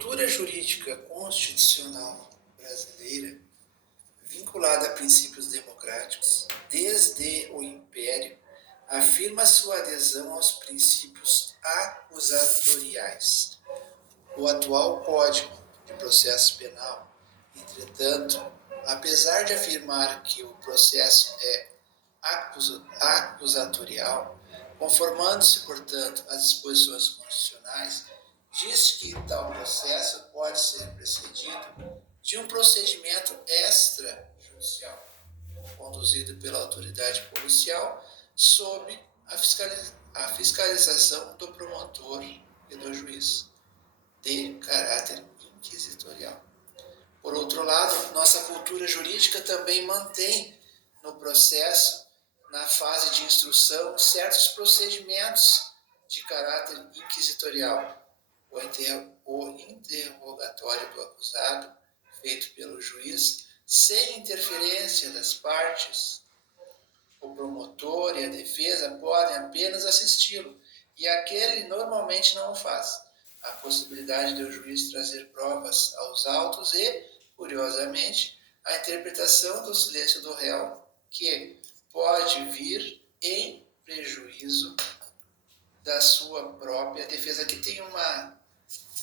cultura jurídica constitucional brasileira, vinculada a princípios democráticos, desde o Império, afirma sua adesão aos princípios acusatoriais. O atual Código de Processo Penal, entretanto, apesar de afirmar que o processo é acusatorial, conformando-se, portanto, às disposições constitucionais, diz que tal processo pode ser precedido de um procedimento extrajudicial, conduzido pela autoridade policial, sob a fiscalização do promotor e do juiz, de caráter inquisitorial. Por outro lado, nossa cultura jurídica também mantém no processo, na fase de instrução, certos procedimentos de caráter inquisitorial. O interrogatório do acusado, feito pelo juiz, sem interferência das partes, o promotor e a defesa podem apenas assisti-lo, e aquele normalmente não o faz. A possibilidade de o juiz trazer provas aos autos e, curiosamente, a interpretação do silêncio do réu, que pode vir em prejuízo da sua própria defesa. Aqui tem uma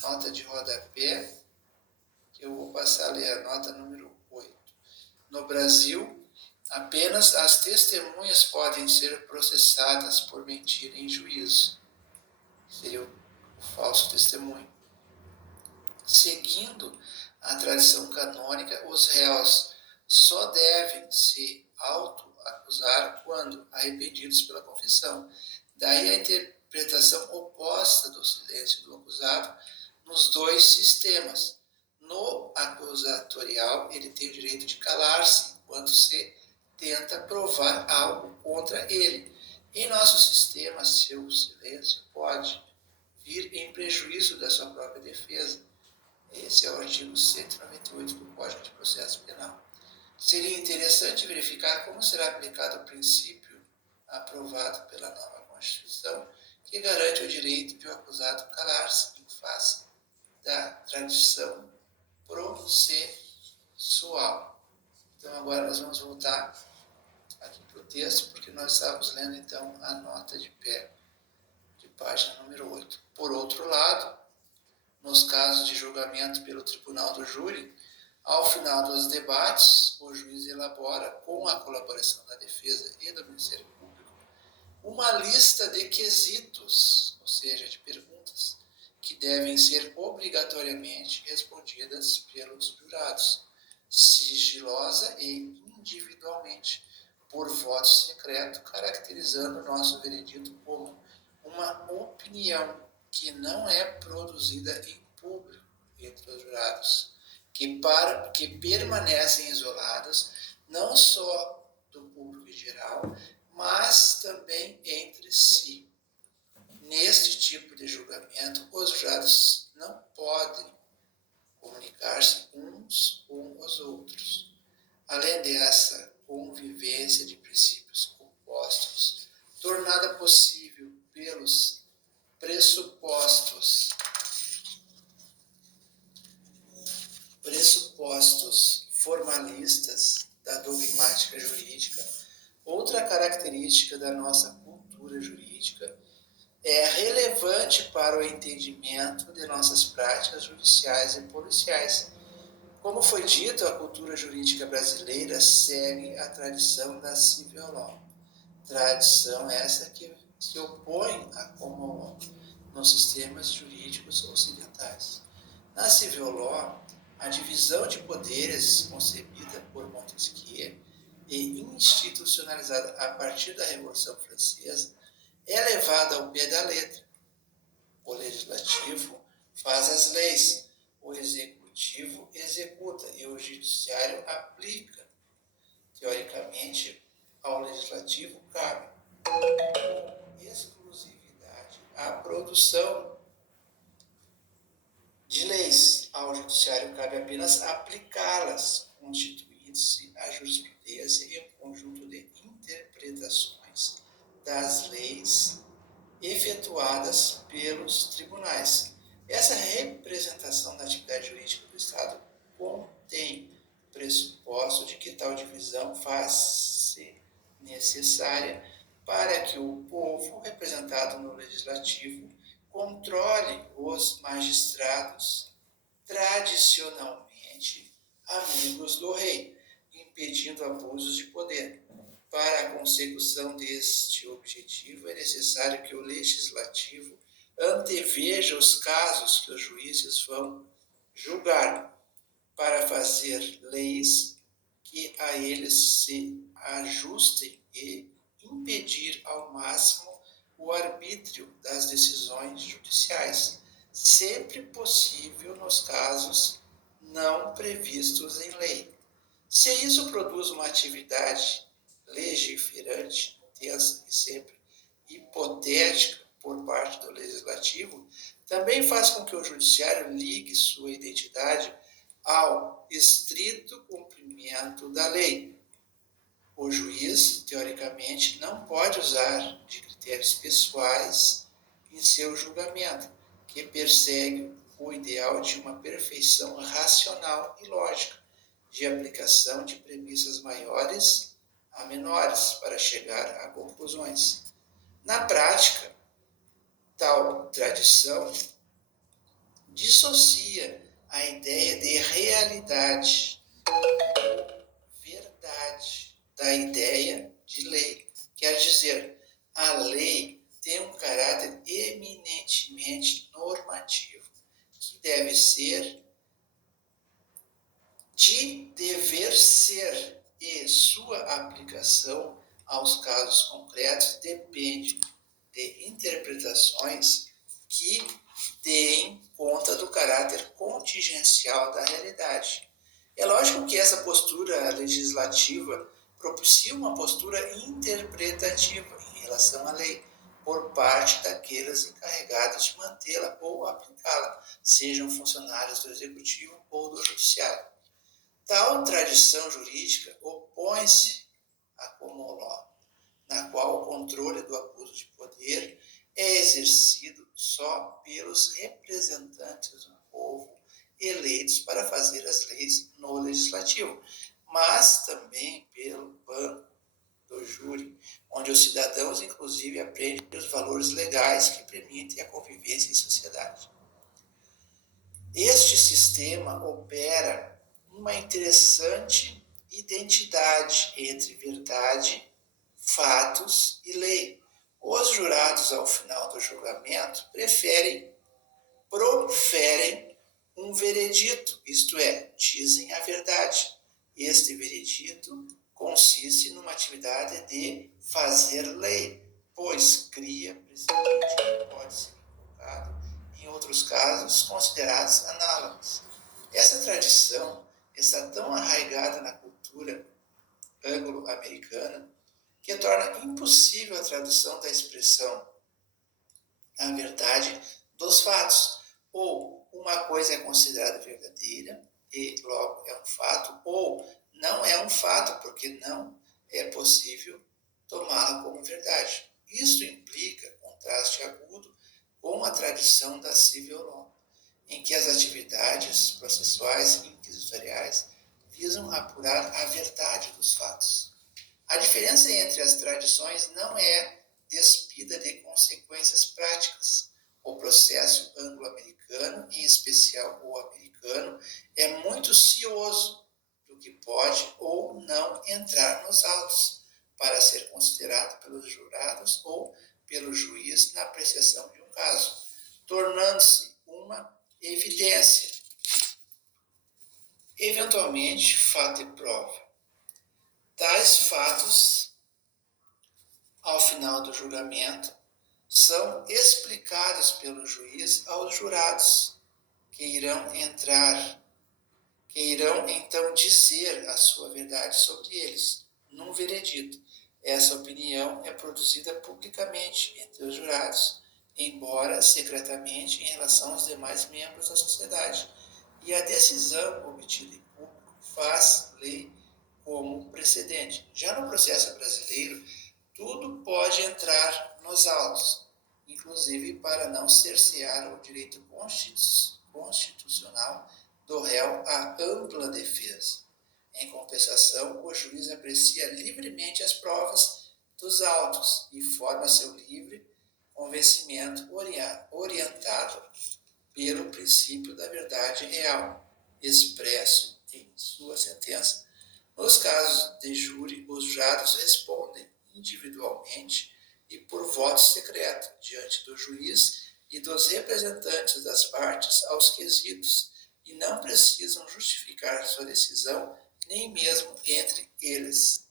nota de rodapé, que eu vou passar a ler a nota número 8. No Brasil, apenas as testemunhas podem ser processadas por mentira em juízo. Seria o falso testemunho. Seguindo a tradição canônica, os réus só devem se auto-acusar quando arrependidos pela confissão. Daí a interpretação oposta do silêncio do acusado nos dois sistemas. No acusatorial, ele tem o direito de calar-se enquanto se tenta provar algo contra ele. Em nosso sistema, seu silêncio pode vir em prejuízo da sua própria defesa. Esse é o artigo 198 do Código de Processo Penal. Seria interessante verificar como será aplicado o princípio aprovado pela nova Constituição, que garante o direito de o acusado calar-se em face da tradição processual. Então agora nós vamos voltar aqui para o texto, porque nós estávamos lendo então a nota de pé, de página número 8. Por outro lado, nos casos de julgamento pelo tribunal do júri, ao final dos debates, o juiz elabora, com a colaboração da defesa e do Ministério Público, uma lista de quesitos, ou seja, de perguntas, que devem ser obrigatoriamente respondidas pelos jurados, sigilosa e individualmente, por voto secreto, caracterizando o nosso veredito como uma opinião que não é produzida em público entre os jurados, que permanecem isolados não só do público em geral, mas também entre si. Neste tipo de julgamento, os jurados não podem comunicar-se uns com os outros. Além dessa convivência de princípios opostos, tornada possível pelos pressupostos formalistas da dogmática jurídica, outra característica da nossa cultura jurídica é relevante para o entendimento de nossas práticas judiciais e policiais. Como foi dito, a cultura jurídica brasileira segue a tradição da civil law. Tradição essa que se opõe à common law nos sistemas jurídicos ocidentais. Na civil law, a divisão de poderes concebida por Montesquieu e institucionalizada a partir da Revolução Francesa é levada ao pé da letra. O legislativo faz as leis, o executivo executa e o judiciário aplica. Teoricamente, ao legislativo cabe com exclusividade a produção de leis. Ao judiciário cabe apenas aplicá-las, constituindo-se a jurisprudência e um conjunto de interpretações das leis efetuadas pelos tribunais. Essa representação da atividade jurídica do Estado contém o pressuposto de que tal divisão faz-se necessária para que o povo, representado no legislativo, controle os magistrados, tradicionalmente amigos do rei, impedindo abusos de poder. Para a consecução deste objetivo, é necessário que o legislativo anteveja os casos que os juízes vão julgar, para fazer leis que a eles se ajustem e impedir ao máximo o arbítrio das decisões judiciais, sempre possível nos casos não previstos em lei. Se isso produz uma atividade legiferante, intensa e sempre hipotética por parte do legislativo, também faz com que o judiciário ligue sua identidade ao estrito cumprimento da lei. O juiz, teoricamente, não pode usar de critérios pessoais em seu julgamento, que persegue o ideal de uma perfeição racional e lógica, de aplicação de premissas maiores a menores para chegar a conclusões. Na prática, tal tradição dissocia a ideia de realidade, verdade, da ideia de lei. Quer dizer, a lei tem um caráter eminentemente normativo, que deve ser de dever ser, e sua aplicação aos casos concretos depende de interpretações que deem conta do caráter contingencial da realidade. É lógico que essa postura legislativa propicia uma postura interpretativa em relação à lei, por parte daqueles encarregados de mantê-la ou aplicá-la, sejam funcionários do Executivo ou do Judiciário. Tal tradição jurídica opõe-se à common law, na qual o controle do abuso de poder é exercido só pelos representantes do povo eleitos para fazer as leis no legislativo, mas também pelo banco do júri, onde os cidadãos, inclusive, aprendem os valores legais que permitem a convivência em sociedade. Este sistema opera uma interessante identidade entre verdade, fatos e lei. Os jurados, ao final do julgamento, proferem um veredito, isto é, dizem a verdade. Este veredito consiste numa atividade de fazer lei, pois cria precedente que pode ser invocado em outros casos considerados análogos. Essa tradição está tão arraigada na cultura anglo-americana que torna impossível a tradução da expressão a verdade dos fatos. Ou uma coisa é considerada verdadeira e logo é um fato, ou não é um fato porque não é possível tomá-la como verdade. Isso implica contraste agudo com a tradição da civil law, em que as atividades processuais e inquisitoriais visam apurar a verdade dos fatos. A diferença entre as tradições não é despida de consequências práticas. O processo anglo-americano, em especial o americano, é muito cioso do que pode ou não entrar nos autos, para ser considerado pelos jurados ou pelo juiz na apreciação de um caso, tornando-se uma evidência. Eventualmente, fato e prova. Tais fatos, ao final do julgamento, são explicados pelo juiz aos jurados, que irão então dizer a sua verdade sobre eles, num veredito. Essa opinião é produzida publicamente entre os jurados, embora secretamente em relação aos demais membros da sociedade. E a decisão obtida em público faz lei como precedente. Já no processo brasileiro, tudo pode entrar nos autos, inclusive para não cercear o direito constitucional do réu à ampla defesa. Em compensação, o juiz aprecia livremente as provas dos autos e forma seu livre convencimento orientado pelo princípio da verdade real, expresso em sua sentença. Nos casos de júri, os jurados respondem individualmente e por voto secreto diante do juiz e dos representantes das partes aos quesitos e não precisam justificar sua decisão nem mesmo entre eles.